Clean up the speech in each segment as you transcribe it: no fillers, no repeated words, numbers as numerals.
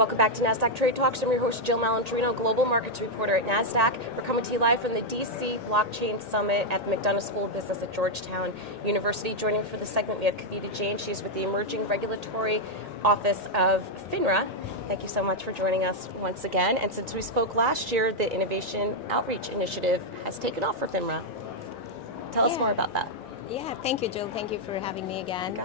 Welcome back to Nasdaq Trade Talks. I'm your host, Jill Malandrino, Global Markets Reporter at Nasdaq. We're coming to you live from the DC Blockchain Summit at the McDonough School of Business at Georgetown University. Joining me for the segment, we have Kavita Jain. She's with the Emerging Regulatory Office of FINRA. Thank you so much for joining us once again. And since we spoke last year, the Innovation Outreach Initiative has taken off for FINRA. Tell us more about that. Yeah, thank you, Jill. Thank you for having me again.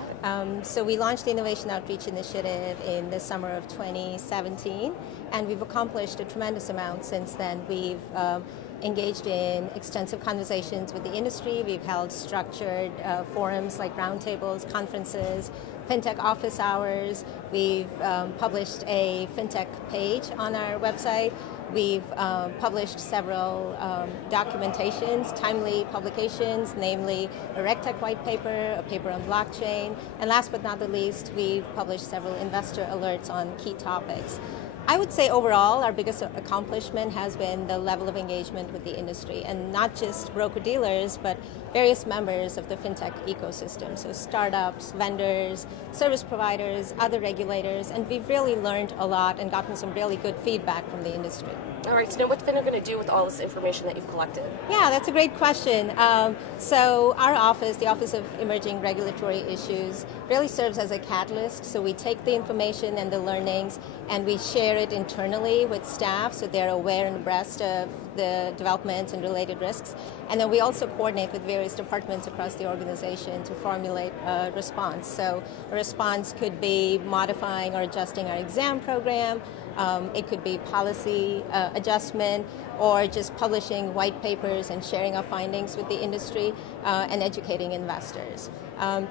So we launched the Innovation Outreach Initiative in the summer of 2017, and we've accomplished a tremendous amount since then. We've engaged in extensive conversations with the industry. We've held structured forums like roundtables, conferences, fintech office hours. We've published a fintech page on our website. We've published several documentations, timely publications, namely a RegTech white paper, a paper on blockchain, and last but not the least, we've published several investor alerts on key topics. I would say overall, our biggest accomplishment has been the level of engagement with the industry, and not just broker-dealers, but various members of the fintech ecosystem, so startups, vendors, service providers, other regulators, and we've really learned a lot and gotten some really good feedback from the industry. All right, so now what's FINRA going to do with all this information that you've collected? Yeah, that's a great question. So our office, the Office of Emerging Regulatory Issues, really serves as a catalyst. So we take the information and the learnings and we share it internally with staff so they're aware and abreast of the developments and related risks. And then we also coordinate with various departments across the organization to formulate a response. So a response could be modifying or adjusting our exam program. It could be policy adjustment, or just publishing white papers and sharing our findings with the industry and educating investors.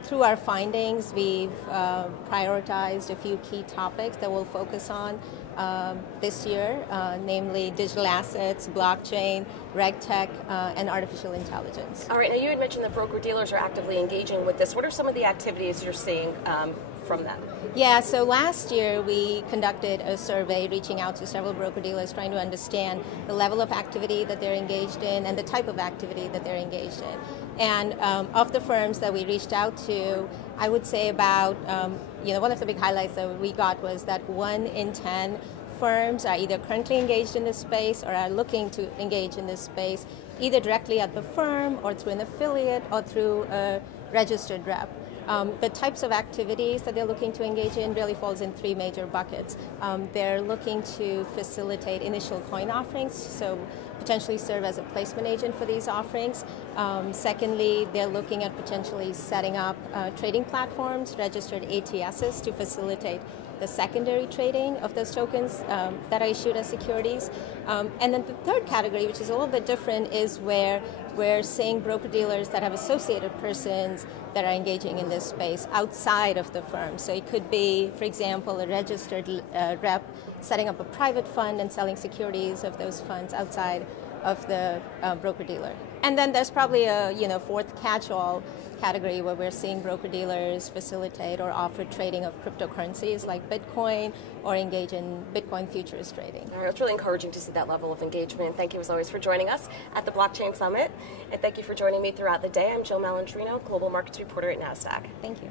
Through our findings, we've prioritized a few key topics that we'll focus on this year, namely digital assets, blockchain, RegTech, and artificial intelligence. All right, now you had mentioned that broker-dealers are actively engaging with this. What are some of the activities you're seeing from them? Yeah, so last year we conducted a survey reaching out to several broker-dealers trying to understand the level of activity that they're engaged in and the type of activity that they're engaged in. And of the firms that we reached out to, I would say about, one of the big highlights that we got was that 1 in 10 firms are either currently engaged in this space or are looking to engage in this space, either directly at the firm or through an affiliate or through a registered rep. The types of activities that they're looking to engage in really falls in 3 major buckets. They're looking to facilitate initial coin offerings, so potentially serve as a placement agent for these offerings. Secondly, they're looking at potentially setting up trading platforms, registered ATSs, to facilitate the secondary trading of those tokens that are issued as securities. And then the third category, which is a little bit different, is where we're seeing broker-dealers that have associated persons that are engaging in this space outside of the firm. So it could be, for example, a registered rep setting up a private fund and selling securities of those funds outside of the broker-dealer. And then there's probably a fourth catch-all category where we're seeing broker-dealers facilitate or offer trading of cryptocurrencies like Bitcoin or engage in Bitcoin futures trading. All right, it's really encouraging to see that level of engagement. Thank you as always for joining us at the Blockchain Summit. And thank you for joining me throughout the day. I'm Jill Malandrino, Global Markets Reporter at Nasdaq. Thank you.